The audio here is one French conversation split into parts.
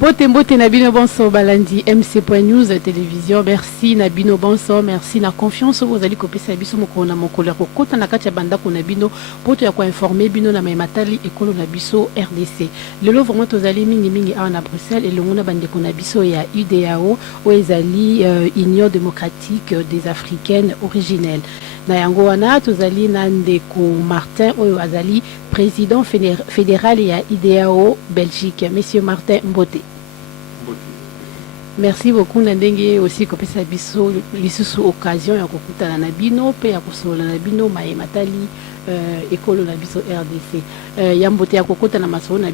Mbote Nabino Bonso Balandi MC.news télévision. Merci Nabino Bonso, merci na confiance vous allez copier ça biso mokona mokola kokota na kati ya banda ko Nabino poto ya ko informer bino na matali ekolo na biso RDC. Lelo vraiment tozali mingi na Bruxelles et longona bande ko na biso ya UDAO ou ezali Union démocratique des africaines originelles. Na yango wana tozali na ndeko Martin oyo azali président fédéral ya UDAO Belgique. Monsieur Martin Mbote. Merci beaucoup Nandenge aussi kopesa biso lisusu occasion ya kokutana na bino pe ya kosola na bino maye matali ekolo na biso RDC ya Mbote ya kokutana masolo na. En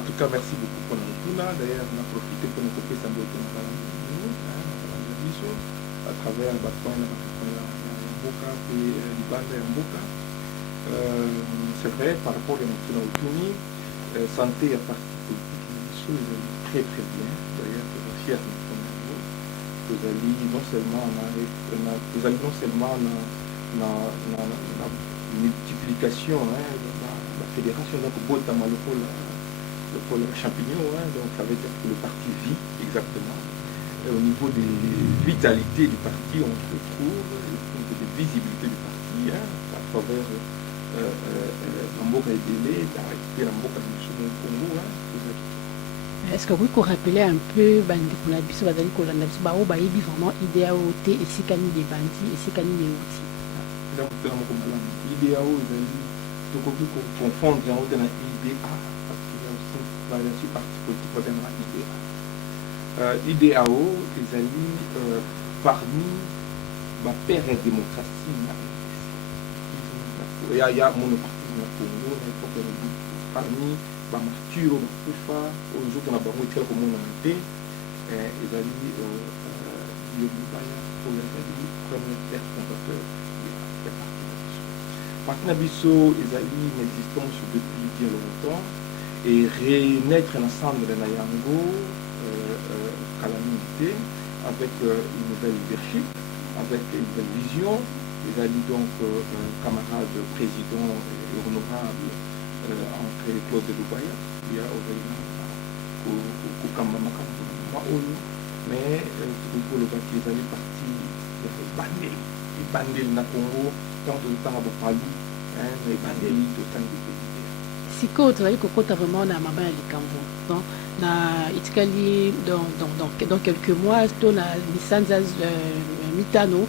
tout cas merci beaucoup pour nous là. D'ailleurs on a profité pour nous kopesa Mbote na biso à travers la point la Mboka et Libanda ya Mboka. C'est vrai par rapport à notre autonomie santé à partir politique très bien. D'ailleurs fier de vous allez non seulement la multiplication la fédération donc botama le champignon donc ça veut dire que le parti vit exactement. Et au niveau des vitalités du parti on retrouve de visibilité du parti à travers Mboka Ebele la Mboka du Congo Est-ce que vous pouvez rappeler un peu bandi pour la biso bazali ko landa biso ba o ba yebi vraiment IDAO te esikani des bandits esikani des outils. Donc tellement comme là IDAO ezali to ko confondre en haut na IDA parce qu'il y a aussi variation parti politique dans la IDA. IDAO ezali parmi ma père et démocratie il y a monopartisme au Congo parmi Bamaturo, Kufa, aux autres, on a beaucoup de communautés, et Zali, Yobubaya, pour les premiers pères fondateurs de la partie Nabiso, Zali, une existence depuis bien longtemps, et renaître l'ensemble de Nayango, calamité, avec une nouvelle leadership, avec une nouvelle vision, Zali donc camarade président et honorable. Entre Claude de Dubaï, il y a mais pour le bâti les années partis les bandels na Congo tant de temps à Palu les bandels de temps de si côte là il côté vraiment na maba ya likambo donc na itikali dans quelques mois to na lisanza mitano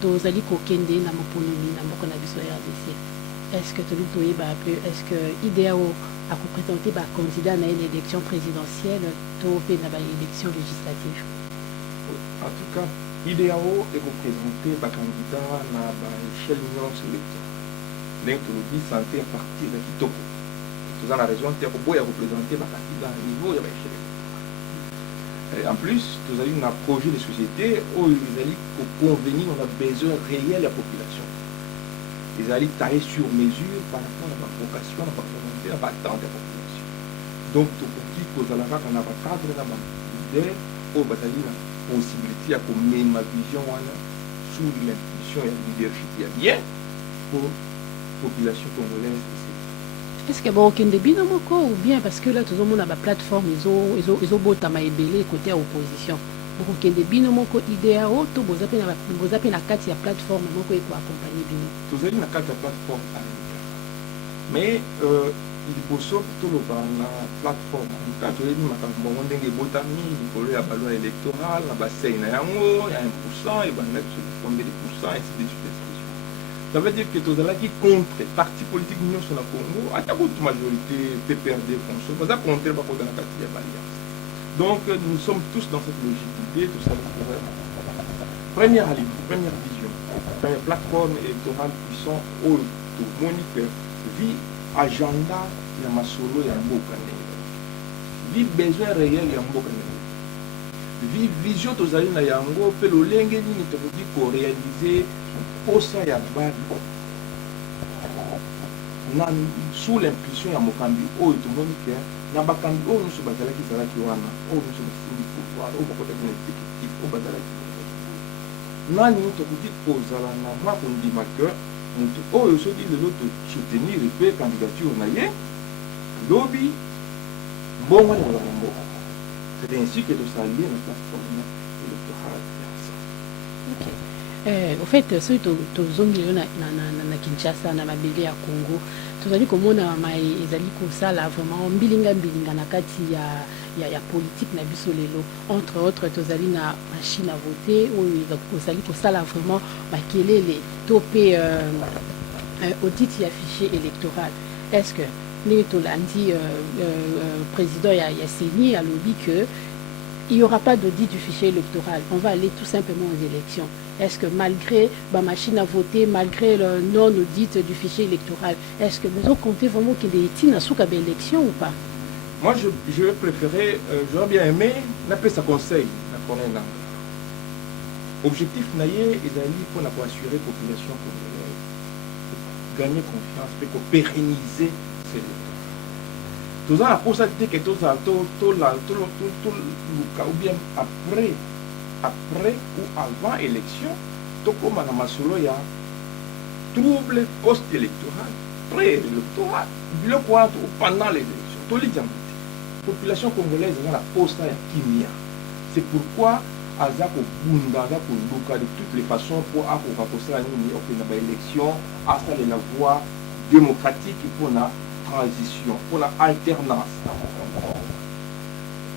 to zali ko kende na moponomi na moko na biso RDC. Est-ce que est-ce que IDAO a représenté par candidat à une élection présidentielle ou une élection législative? En tout cas, IDAO est représenté par candidat à l'échelle électorale. Donc, le santé à partir de Kitoko. Tout dans la région, tu as représenté par candidat à niveau de l'échelle électorale. En plus, tu as eu un projet de société où il a convenir on a besoin réel de la population. Ils allaient tailler sur mesure par rapport à la vocation, à la volonté, à la attente de la population. Donc, tout ce qui est à la cadre, à la idée, au bataille, la possibilité à mener ma vision sous l'impulsion et le leadership bien pour la population congolaise. Est-ce qu'il y a aucun débit dans mon corps ou bien parce que là, tout le monde a une plateforme, ils ont beau tamaïbélé côté opposition. Aucun débit dans mon corps IDAO, tout vous appelez la carte de la plateforme, mon corps pour accompagner bino. Tout ça, la carte de la plateforme mais il faut surtout la plateforme. Quand tu as dit que mon dengue botami, il faut la loi électorale, la bassin il y a 1%, il va mettre combien de pourcents, ainsi de suite. Ça veut dire que tu as qui contre parti politique union sur le Congo, à ta toute majorité PPRD, Conso, vous avez contre la carte de l'alliance. Donc nous sommes tous dans cette logique tout ça. Première vision, première plateforme électorale puissante, où tout le monde vit agenda ya masolo ya mboka vit besoin réel ya mboka vit vision tozali na yango pe lolenge nini tokoki ko réaliser posa ya bado sous l'impulsion ya mokambi oyo tomoni ke na bakambi oyo nyonso bazalaki ezalaki wana oyo nyonso basili pouvoir oyo bakotaki na exécutif oyo bazalaki nani tokoki kozala na mwa kondima ke moto oyo soki lelo tosoutenir mpe candidature na ye lobi mbongo na mboka C'est ainsi que nous allons la plateforme électorale. Au fait, ceux qui sont na Kinshasa, na mabele ya Congo, tozali komona mai ezali kosala vraiment mbilinga na kati ya politique na biso lelo. Entre autres, tozali na machine à voter oyo ezali kosala vraiment makelele to pe audit ya fichier électoral. Est-ce que les tolandi président ya CENI a lobby que il n'y aura pas d'audit du fichier électoral. On va aller tout simplement aux élections. Est-ce que malgré ma machine à voter, malgré le non-audit du fichier électoral, est-ce que nous comptez vraiment qu'il y ait une élection ou pas? Moi, je vais préférer, j'aurais bien aimé, n'appeler ça conseil. Objectif naïe, pour assurer la population congolaise, gagner confiance, pour pérenniser ces élections. Tout ça, pour ça, que tout ça, ou bien après ou avant élection, tout comme à Masolo, il y a trouble post-électoral, pré-électoral, ou pendant l'élection. Tout les gens, la population congolaise a la poste à Kimia. C'est pourquoi Azako Bunda, Azako Luka, de toutes les façons, pour approcher l'élection, à la voie démocratique pour la transition, pour la alternance.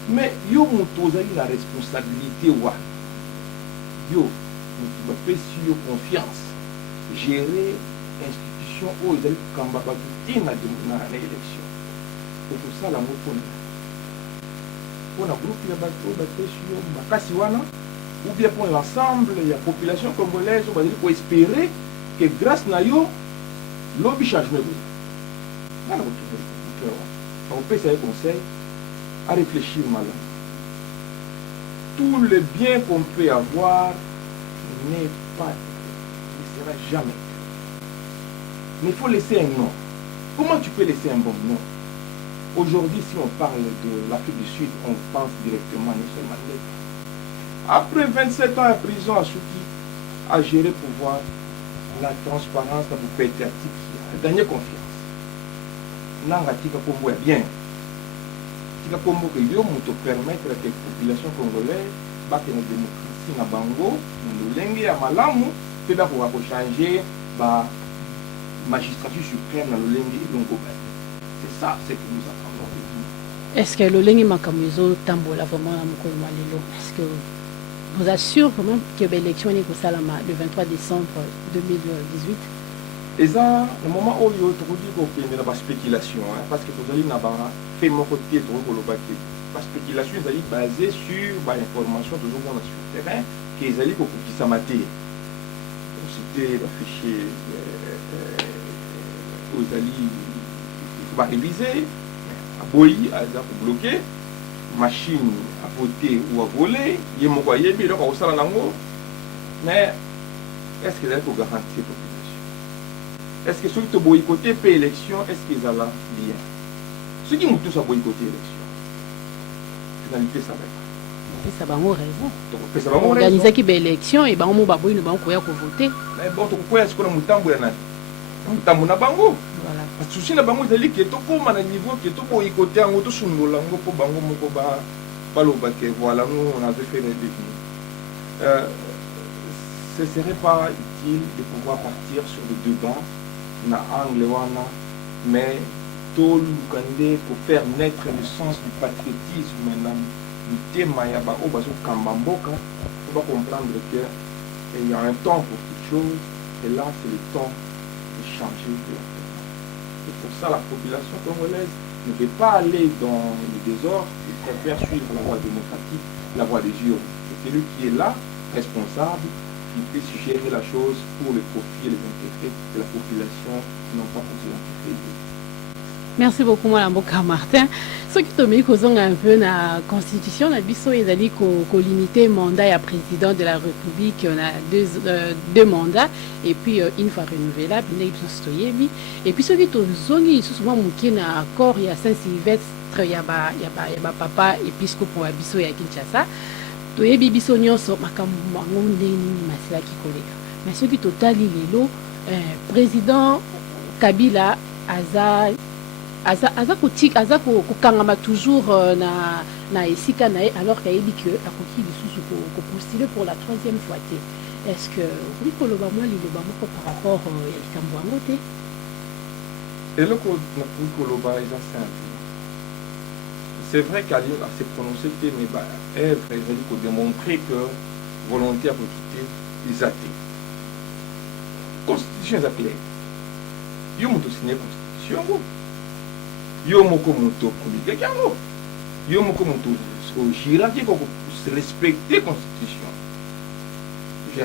Mais yo montozali la responsabilité wa yo on peut sur confiance gérer institution où ils allaient kamba batuti na élection. Et pour ça la moto pour la groupe ya bato bato sur makasi wana ou bien pour l'ensemble de la population congolaise on va dire pour espérer que grâce na yo lobby changement. On peut essayer conseil à réfléchir malin. Tout le bien qu'on peut avoir n'est pas, ne sera jamais. Mais il faut laisser un nom. Comment tu peux laisser un bon nom? Aujourd'hui, si on parle de l'Afrique du Sud, on pense directement à Nelson Mandela. Après 27 ans en prison à Souki, à gérer le pouvoir, la transparence, la propriété, gagner confiance. Nanga tika kombo est bien. Tika kombo que yo muto permettre que la population congolaise batte la démocratie na bango, na lolenge ya malamu, pe ba ko changer ba magistrature suprême na lolenge longo ba. C'est ça ce que nous attendons. Est-ce que lolenge makamuzo tambola vraiment na mokolo malelo? Est-ce que vous assure vraiment que l'élection est ko salama le 23 décembre 2018? Et ça, le moment où il y a une spéculation, parce que vous allez fait mon côté, la spéculation est basée sur l'information toujours sur le terrain, qui est allée pour qui ça maté. C'était l'affiché aux alliés, il faut réviser, à boyer, à bloquer, machine à voter ou à voler, il y a mon voyer, mais là, on s'en a mais est-ce que vous allez pour garantir la population? Est-ce que ceux qui ont boycotté pour l'élection, est-ce qu'ils ont bien? Ceux qui ont tous boycotté l'élection, finalité ça va. Ça va avoir raison. Organiser qui l'élection et ben on va boycotter, on va voter. Mais bon, tu peux est-ce que nous mutambo ya nani? Mutambo na bango. Voilà. Parce que souci na bango ezali que to koma na niveau que to boycotté en to sundola ngo po bango moko ba loba que voilà nous on avait fait les défis. Ce serait pas utile de pouvoir partir sur le débat na angle wana, mais tout le pour faire naître le sens du patriotisme maintenant le thème ya ba obazo kambamboka on va comprendre que il y a un temps pour toute chose et là c'est le temps de changer de la tête. Et pour ça la population congolaise ne veut pas aller dans le désordre, il préfère suivre la voie démocratique, la voie des urnes. C'est celui qui est là, responsable, qui peut suggérer la chose pour le profit et les intérêts de la population, non pas pour l'intérêt. Merci beaucoup, Mme Martin. Ce qui te met un peu la constitution, la biso ezali ko limiter mandat à président de la République, on a deux mandats et puis une fois renouvelable, et puis ce qui te zongi souvent mouki na accord il y a Saint-Sylvestre, il y a papa épiscope pour biso ya Kinshasa. Toyebi biso nyonso makambo mango ndeni masilaki koleka. Mais ce qui totali lelo président Kabila aza aza kokangama toujours na esika na ye alors qu'ayebi ke akoki lisusu kopostule pour la troisième fois te. Est-ce que okoki koloba mwa liloba moko par rapport ya likambo yango te? eloko nakoki koloba eza simple. C'est vrai qu'Aline s'est prononcé, mais œuvre ezali kodémontrer que volonté à quitter les athées. Constitution eza claire. Yo moto signé constitution yango. Yo moko moto promulgué yango. Yo moko moto ojiraki ko respecter constitution. Je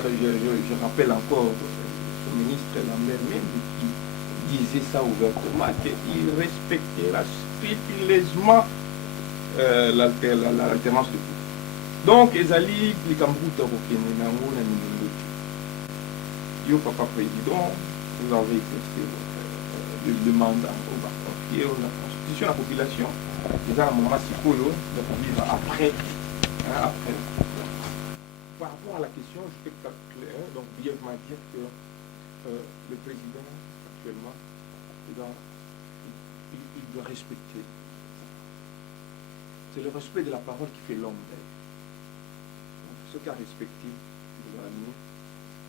rappelle encore le ministre Lambert même qui disait ça ouvertement, qu'il respectera scrupuleusement l'alternance de pouvoir. Donc, ezali likambuta kokende nango na mingi. Yo papa président, vous avez exercé le mandat au papier, la constitution, la population. Déjà, à moment sikoyo, de vivre après. Par rapport à la question, je peux clair, donc brièvement dire que le président actuellement, il doit respecter. C'est le respect de la parole qui fait l'homme d'elle. Ce qu'a respecté la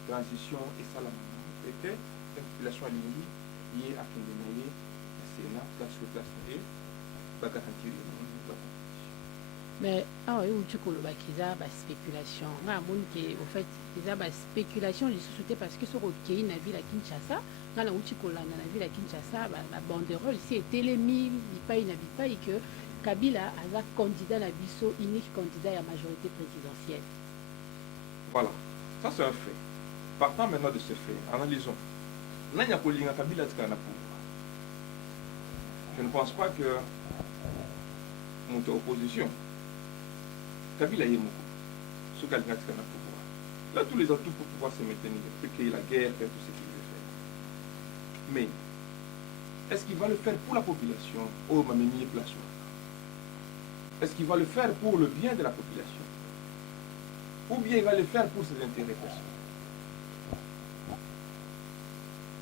transition et ça la était une population alignée liée à Kendemaye, à Sénat, place sur place et va garantir la mais ah oui, tu koloba kiza ba spéculation nga moni ke au fait kiza ba spéculation lisusu te parce que sur okei na ville à Kinshasa nga na uti kolanda na ville à Kinshasa ba banderole ici était les mille bipai na bipai que Kabila aza candidat na biso unique candidat à majorité présidentielle. Voilà, ça c'est un fait. Partant maintenant de ce fait, analysons. Nanya kolinga Kabila tika na pouvoir. Je ne pense pas que mon opposition Kabila est moko. Ce Kabila tika na pouvoir. Là tous les atouts pour pouvoir se maintenir, pour qu'il y ait la guerre, faire tout ce qu'il veut faire. Mais est-ce qu'il va le faire pour la population? Oh, ma mémie est place. Est-ce qu'il va le faire pour le bien de la population? Ou bien il va le faire pour ses intérêts personnels?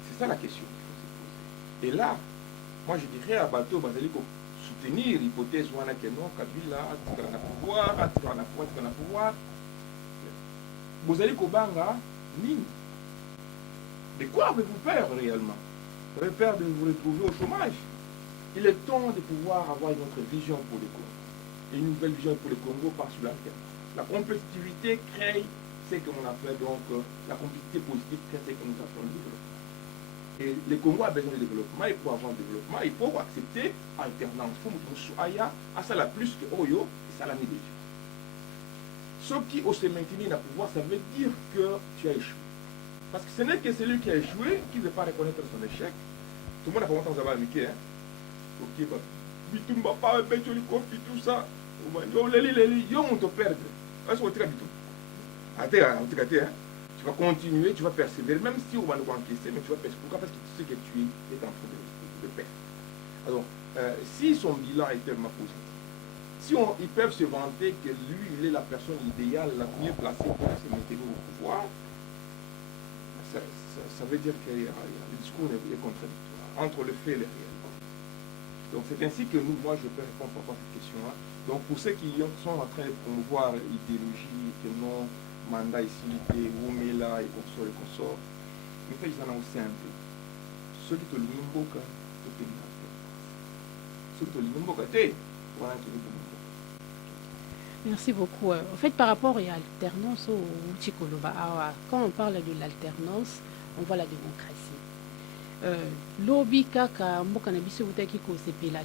C'est ça la question qu'il faut se poser. Et là, moi je dirais à Bateau Bazali soutenir l'hypothèse où on a que non, Kabila, tu as un pouvoir. Bozali Kobanga, ni. De quoi avez-vous peur réellement? Vous avez peur de vous retrouver au chômage? Il est temps de pouvoir avoir une autre vision pour le Congo. Et une nouvelle vision pour le Congo par sur l'alternance. La compétitivité crée ce que l'on appelle donc la compétitivité positive crée ce que nous appelons le développement. Et le Congo a besoin de développement, et pour avoir le développement, il faut accepter alternance. Il faut que à ça la plus que Oyo et ça la déjà. Ce qui au se maintenir dans le pouvoir, ça veut dire que tu as échoué. Parce que ce n'est que celui qui a échoué qui ne veut pas reconnaître son échec. Tout le monde a pas longtemps à Mickey, hein. Ok, bah, Bitumba pas, tout ça. Yo, on te perd. Est-ce que tu tu vas continuer, tu vas persévérer, même si on va nous encaisser, mais tu vas persévérer. Pourquoi? Parce que tu sais que tu es en train de perdre. Alors, si son bilan est tellement positif, si ils peuvent se vanter que lui, il est la personne idéale, la mieux placée pour se maintenir au pouvoir, ça veut dire que le discours est contradictoire entre le fait et le réel. Donc c'est ainsi que nous, moi, je peux répondre par rapport à cette question-là. Donc pour ceux qui sont en train de promouvoir l'idéologie, que non, mandat ici, Oumela et consorts, mais fait, ils en ont simple. Ceux qui te l'imboka, te l'imboka. Ceux qui te l'imboka, voilà qui te l'imboka. Merci beaucoup. En fait, par rapport à l'alternance au Tchikoloba, quand on parle de l'alternance, on voit la démocratie. Lobby kaka mboka na biso utaki ko sepela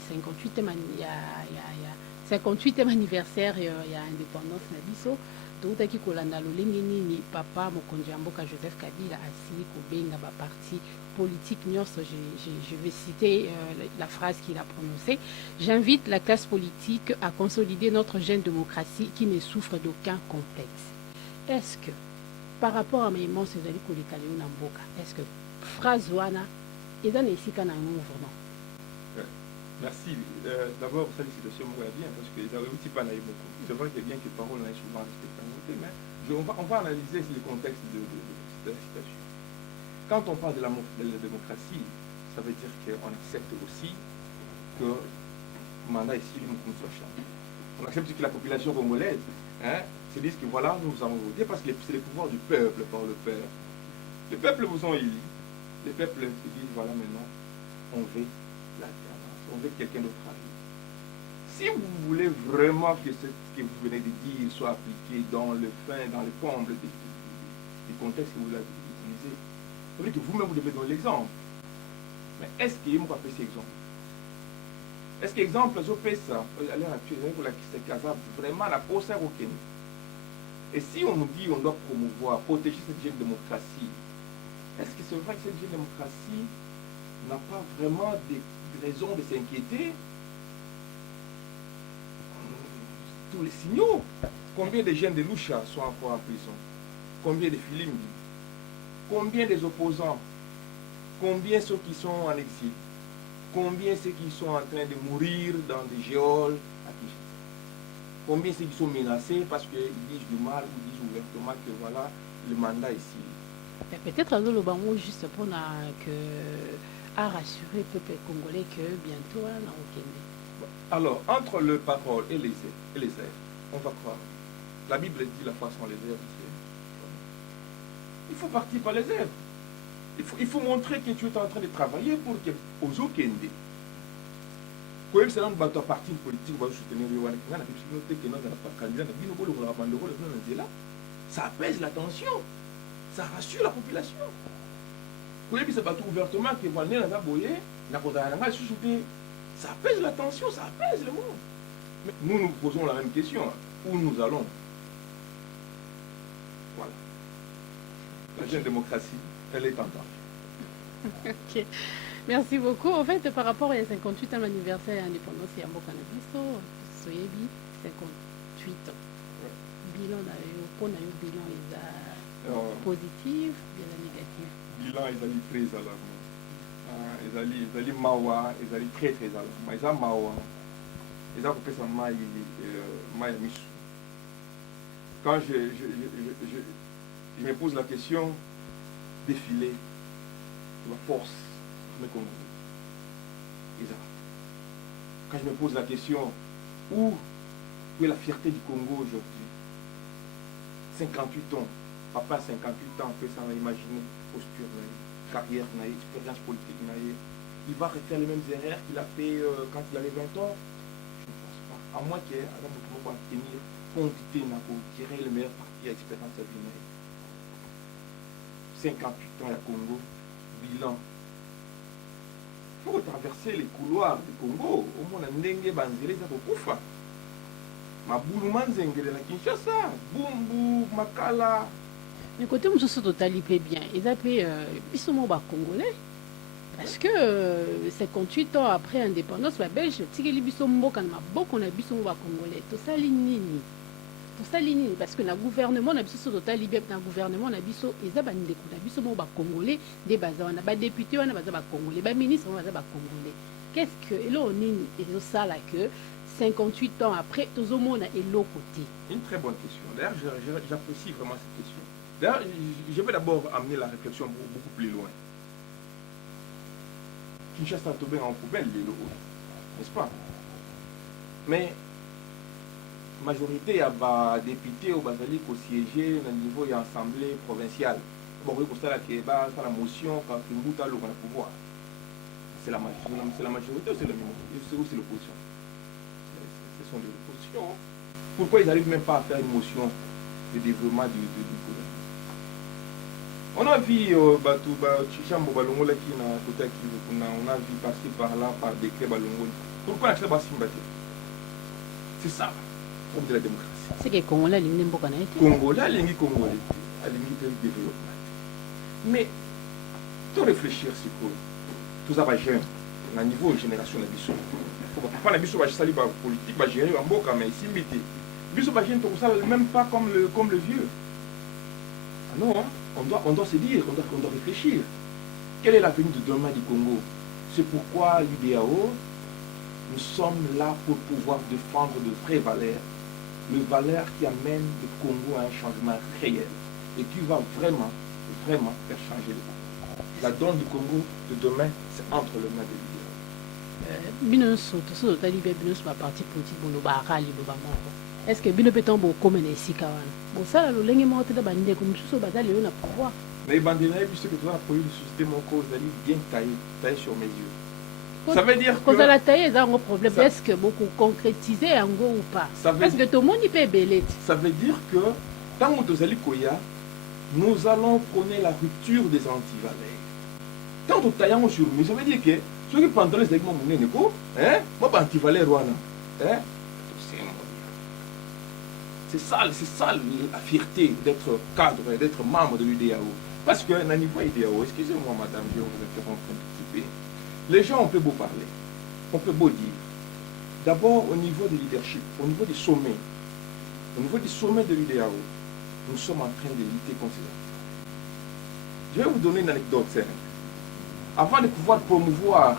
58e anniversaire ya indépendance na biso utaki kolanda lolenge nini papa mokonzi ya mboka Joseph Kabila asili kobenga ba parti politique nyonso. Je vais citer la phrase qu'il a prononcée: j'invite la classe politique à consolider notre jeune démocratie qui ne souffre d'aucun complexe. Est-ce que par rapport à mes mots ezali koleka leo na mboka, est-ce que phrase wana Merci. D'abord, félicitations moi bien parce que les outils pas beaucoup. C'est vrai que bien que les paroles n'aient souvent respecté, mais on va analyser le contexte de la situation. Quand on parle de la démocratie, ça veut dire qu'on accepte aussi que le mandat ici, nous soit changé. On accepte que la population congolaise se dise que voilà, nous avons voté parce que c'est le pouvoir du peuple par le père. Les peuples vous ont élu. Les peuples se disent voilà maintenant, on veut l'alternance, on veut que quelqu'un d'autre arrive. Si vous voulez vraiment que ce que vous venez de dire soit appliqué dans le fin, dans le comble du contexte que vous avez utilisé, ça veut dire que vous-même vous devez donner l'exemple. Mais est-ce qu'il y a un peu cet exemple? Est-ce que l'exemple, je fais ça, à l'heure actuelle, c'est vraiment la pose à aucun. Et si on nous dit qu'on doit promouvoir, protéger cette jeune démocratie, est-ce que c'est vrai que cette jeune démocratie n'a pas vraiment des raisons de s'inquiéter? Tous les signaux. Combien de jeunes de Lucha sont encore en prison? Combien de Filimbi? Combien des opposants? Combien ceux qui sont en exil? Combien ceux qui sont en train de mourir dans des geôles à Kinshasa? Combien ceux qui sont menacés parce qu'ils disent du mal ou disent ouvertement que voilà, le mandat ici. Peut-être le bango juste pour rassurer le peuple congolais que bientôt on a Okende. Alors, entre le parole et les airs, on va croire. La Bible dit la façon les airs. Il faut partir par les airs. Il faut montrer que tu es en train de travailler pour que aux Okende. Quand même, c'est un parti politique va soutenir ça apaise la tension, ça rassure la population. Quand même, c'est battu ouvertement que ça apaise la tension, ça apaise le monde. Mais nous nous posons la même question. Où nous allons? Voilà. La jeune démocratie, elle est en danger. Ok. Merci beaucoup. En fait, par rapport à 58 ans l'anniversaire de l'indépendance, il y a un bilan 58 ans. Bilan, pour le bilan, il est positif, bilan négatif. Bilan, il est très alarmant. Ils allaient mawa, ils allaient très très alarmant. Ils allaient mawa. Ils allaient couper sa maille, maille misu. Quand je me pose la question, défiler de la force. Quand je me pose la question, où est la fierté du Congo aujourd'hui? 58 ans, papa 58 ans, fait ça, imaginer posture, carrière, expérience politique, il va refaire les mêmes erreurs qu'il a fait quand il avait 20 ans? Je ne pense pas. À moins qu'il va tenir quantité pour tirer le meilleur parti à l'expérience de vie. 58 ans à Congo, bilan. Il faut traverser les couloirs du Congo. Au moins, ndenge banzele za kokufa. Mabuluma nzengele na Kinshasa, Bumbu, Makala. Mais côté mosusu totali pe bien, ils appellent biso mo ba congolais. Parce que 58 ans après indépendance, la Belge tikeli biso mboka na maboko na biso mo ba congolais. To sali nini? Parce que le gouvernement na biso total libé na gouvernement na biso eza bandeko na biso mo ba congolais des baza wana ba député wana baza ba congolais ba ministre baza ba congolais. Qu'est-ce que elo nini ezo sala que 58 ans après tozomona elo côté? Une très bonne question. D'ailleurs, j'apprécie vraiment cette question. D'ailleurs, je vais d'abord amener la réflexion beaucoup plus loin. Kinshasa a tombé en poubelle les locaux, n'est-ce pas? Mais majorité ya ba député au bazali ko siéger au niveau de l'Assemblée provinciale. Bon, oui, pour ça la motion quand Kimbuta le pouvoir. C'est la majorité ou c'est l'opposition? Ce sont des oppositions. Pourquoi ils n'arrivent même pas à faire une motion de développement du gouvernement? On a vu Chichambo Balongola qui n'a côté qui on a vu passer par là par décret Balongola. Pourquoi la Basim Baté? C'est ça. De la démocratie. C'est que Congolais l'ingé mboka na été. Congolais l'ingé Congolais, l'ingé pays développement. Mais tout réfléchir c'est quoi? Tout ça va gérer au niveau de génération de biso. Pas la biso va sali ba politique va gérer en mboka mais ici mité. Biso va gérer tout ça même pas comme le vieux. Ah non, hein? On doit se dire, on doit réfléchir. Quel est l'avenir de demain du Congo? C'est pourquoi l'UDAO, nous sommes là pour pouvoir défendre de vraies valeurs. Les valeurs qui amènent le Congo à un changement réel et qui va vraiment faire changer le Congo. La donne du Congo de demain, c'est entre les mains de l'UDAO. bino soto so tali be bino so parti politique bolo ba rali bo ba moko est ce que bino peton bo comme na sika wana bo sala lo lengi mo te da bande ko mususu bazali yo na pouvoir mais bandena puisque tu as produit le système moko zali bien taillé sur mesure. Ça veut dire que quand la taille est un problème est ce que beaucoup concrétiser en go ou pas parce que tout le monde y peut belé. Ça veut dire que tant que tu koya nous allons prôner la rupture des antivaleurs. Tant que tu taillons sur mesure, ça veut dire que ceux qui pendant les éléments moneko hein moi antivaleur wana hein c'est ça la fierté d'être cadre et d'être membre de l'UDAO. Parce que, dans le niveau IDAO, excusez-moi madame, je vais vous interrompre un petit peu. Les gens, on peut beau parler, on peut beau dire. D'abord, au niveau du leadership, au niveau des sommets, de l'UDAO, nous sommes en train de lutter contre ces actes. Je vais vous donner une anecdote simple. Avant de pouvoir promouvoir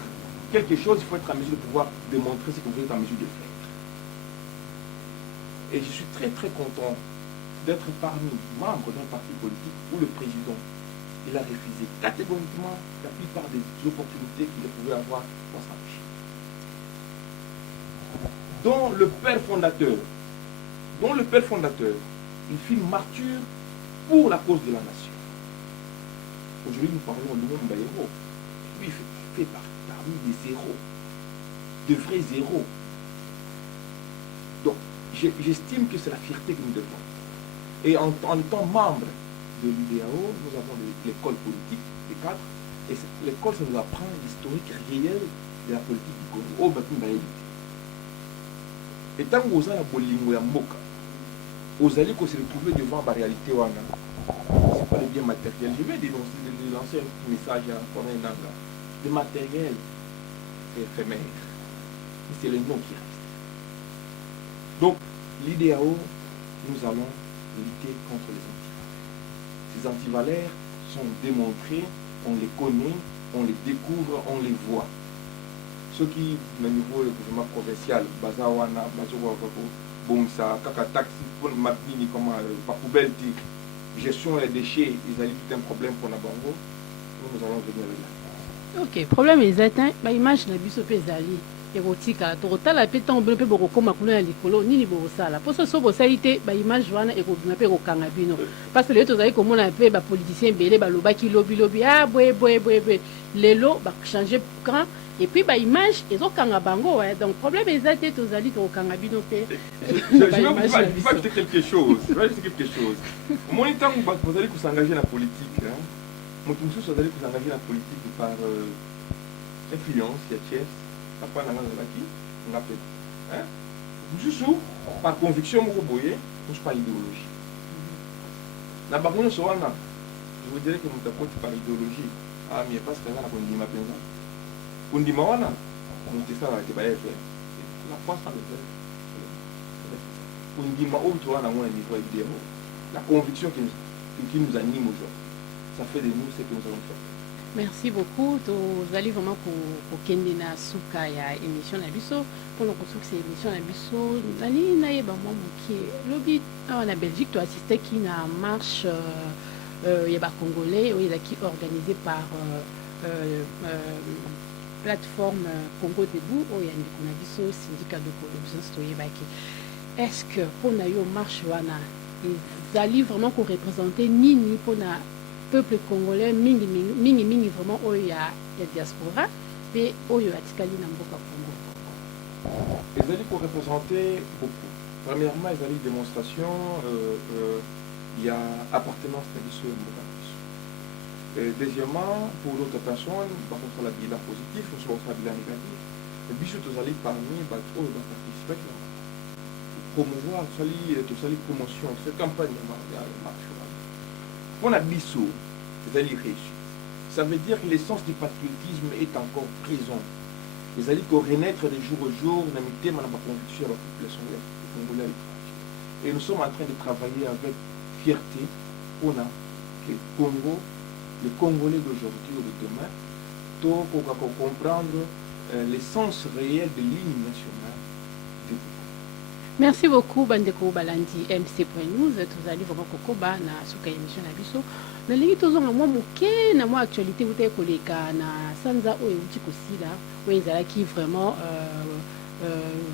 quelque chose, il faut être en mesure de pouvoir démontrer ce que vous êtes en mesure de faire. Et je suis très très content d'être parmi membres d'un parti politique où le président, il a refusé catégoriquement la plupart des opportunités qu'il pouvait avoir pour s'enrichir. Dont le père fondateur, il fut martyr pour la cause de la nation. Aujourd'hui, nous parlons de l'homme héros. Lui, il fait parmi des héros, de vrais héros. Donc, j'estime que c'est la fierté que nous devons. Et en étant membre de l'UDAO, nous avons l'école politique des cadres. Et l'école, ça nous apprend l'historique réel de la politique du Congo. Et tant que vous avez la mboka, vous allez se retrouver devant la réalité. Ce n'est pas le bien matériel. Je vais lancer un petit message à Corneille Nanga. Le matériel est éphémère. C'est le nom qui reste. Donc, l'IDAO, nous allons lutter contre les antivaleurs. Ces antivaleurs sont démontrés, on les connaît, on les découvre, on les voit. Ceux qui, au niveau du gouvernement provincial, Bazawana, Bazouako, Bongsa, Kaka Taxi, pour le Mapini, comme la poubelle, gestion des déchets, ils ont tout un problème pour la Bango, nous allons venir là. Ok, problème est atteint, image na biso pe zali. Erotika totala pe tant pe bokoma kuna ya likolo nini bosala poso so bosalite ba image wana ekobima pe kokanga bino parce que les tozali komona pe ba politicien belé ba lobaki lobi ah boy lelo ba changer quand et puis ba image ezokanga bango donc problème ezate tozali kokanga bino pe je vais ajouter quelque chose mon temps vous allez s'engager dans la politique hein mon tout vous allez s'engager dans la politique par influence il y a chef par conviction, vous ne pas idéologie. La baronne Soana, je vous dirais que nous avons par idéologie. Ah, mais parce que là, on dit ma peine. On dit ma wana, on dit ça, c'est pas faire. La foi, ça le fait. On dit ma autre wana, on niveau idéal. La conviction qui nous anime aujourd'hui, ça fait de nous ce que nous allons faire. Merci beaucoup. Vous allez vraiment pour Kendina Souka ya émission na biso pour nous construire cette émission na biso. Nani na yeba moi qui lobby en Belgique tu assisté qui na marche yeba congolais ou qui organisé par plateforme Congo Debout ou yandi kuna biso syndicat de corruption stoyeba qui est-ce que pour na yo marche wana ils allaient vraiment pour représenter nini pour na peuple congolais mingi vraiment oya ya diaspora et oyo atikali na mboka Congo. Ils allaient pour représenter beaucoup. Premièrement, ils allaient une démonstration, il y a appartenance à l'issue de mboka. Deuxièmement, pour d'autres personnes, par contre la bilan positif, ou soit la bilan négatif, les bijoux tous allaient parmi eux participer là. Promouvoir, tout ça promotion, cette campagne marche. On a bissou, vous allez réussir. Ça veut dire que l'essence du patriotisme est encore présent. Vous allez renaître de jour au jour, on a mis ma conviction à la population congolaise. Et nous sommes en train de travailler avec fierté. On a que Congo, le Congolais d'aujourd'hui ou de demain, pour comprendre l'essence réelle de l'hymne national. Merci beaucoup Bandeko Balandi MC.news tozali vraiment kokoba na suka émission na biso nalingi tozonga mwa moke na mwa actualité botali koleka na sanza oyo euti kosila oyo ezalaki vraiment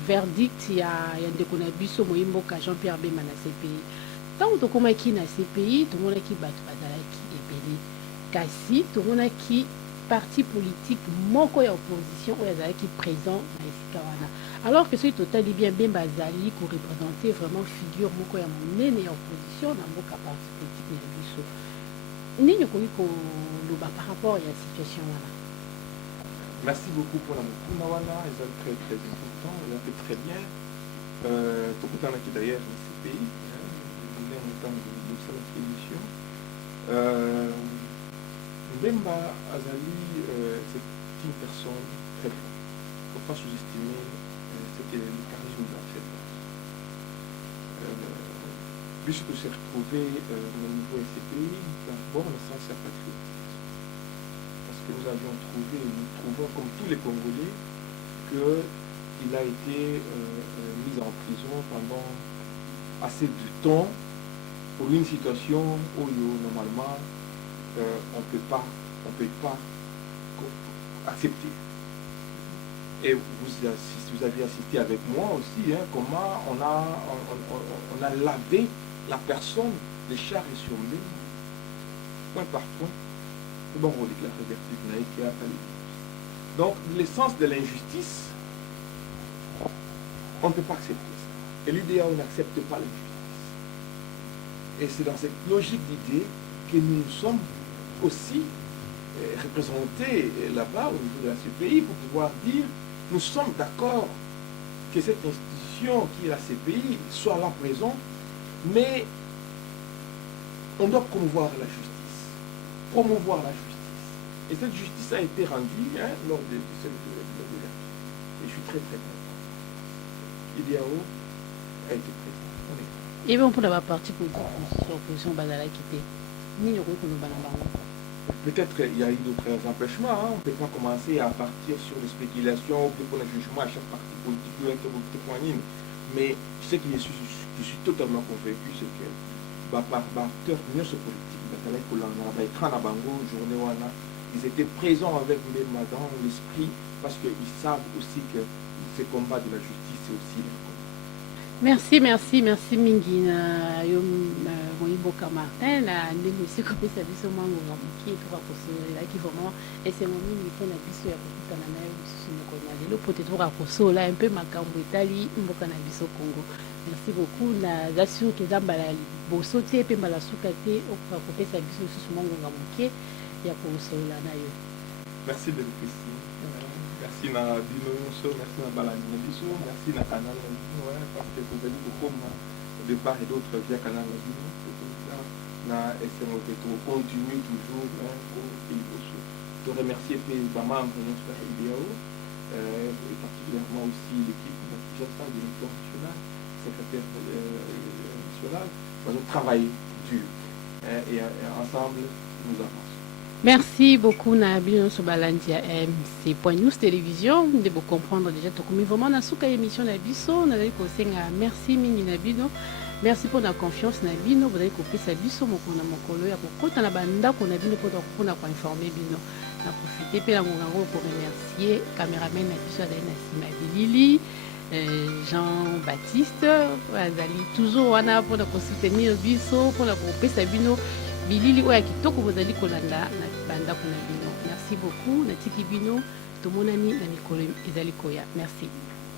verdict ya ndeko na biso moyimboka Jean-Pierre Bemba na CPI. Ntango tokomaki na CPI tomonaki bato bazalaki ebele kasi tomonaki parti politique moko ya opposition oyo azalaki présent na esika wana, alors que soki totali bien Bemba azali koreprésente vraiment figure moko ya monene ya opposition na mboka parti politique na biso. Nini okoki koloba par rapport à la situation wana? Merci beaucoup pour la mokuna wana, eza très très important, il a fait très bien. Tokutanaki d'ailleurs na CPI, on est en temps de sa émission. Bemba Azali, c'est une personne très forte. Il ne faut pas sous-estimer le charisme de la fête. Puisque s'est retrouvé au niveau SCPI, d'abord le sens à patriotisme. Parce que nous trouvons comme tous les Congolais qu'il a été mis en prison pendant assez de temps pour une situation où normalement on ne peut pas accepter. Et vous avez assisté avec moi aussi, comment on a lavé la personne, les chars et sur lui, point par point. C'est bon, on déclare vertige. Donc, l'essence de l'injustice, on ne peut pas accepter ça. Et l'idée, on n'accepte pas l'injustice. Et c'est dans cette logique d'idée que nous sommes aussi représentés là-bas au niveau de la CPI pour pouvoir dire nous sommes d'accord que cette institution qui est la CPI soit là présente, mais on doit promouvoir la justice. Promouvoir la justice. Et cette justice a été rendue lors de cette élection. Et je suis très très content. Idiao a été présent. Et bien pour la partie opposition Bazala quitté. Peut-être qu'il y a eu d'autres empêchements. On ne peut pas commencer à partir sur les spéculations, ou pour le jugement à chaque parti politique. Mais ce que je suis totalement convaincu, c'est que par acteur de politique, ils étaient présents avec Mbemba dans l'esprit parce qu'ils savent aussi que ce combat de la justice, c'est aussi leur combat. Merci mingi na yo moyiboka Martin na ndenge aussi kopesa biso mwango na moki tokakosolela ki vraiment esengo mingi mpona biso ya kokutana na yo lisusu mokolo na lelo po te tokakosola un peu makambo etali mboka na biso Congo. Merci beaucoup na sûr que eza mbala liboso te mpe mbala suka te okoka kopesa biso lisusu mwango na moke ya kosolola na yo. Merci de Christine. Merci na Bino, merci na Balani Biso, merci na Canal Bino, parce que vous avez beaucoup au départ et d'autres via Canal Bino, na SMOT, continue toujours pour Biso. Je remercie les membres de notre IDAO, et particulièrement aussi l'équipe de l'émission nationale, secrétaire national, nous travaillons dur et ensemble nous avançons. Merci beaucoup Nabino Sobalandia MC.News Télévision de vous comprendre déjà tout comme vraiment na souka émission na biso na dali ko senga merci mingi Nabino merci pour la confiance Nabino vous allez kopesa biso mokona mokolo ya kokota na banda ko Nabino pour ko informer bino na profiter pe la ngongo pour remercier caméraman na biso na Sima Bilili Jean-Baptiste azali toujours wana pour ko soutenir biso pour la kopesa bino bilili oya kitoko bozali kolanda na banda kuna bino. Merci beaucoup na tiki bino tomonani na mikolo ezali koya. Merci.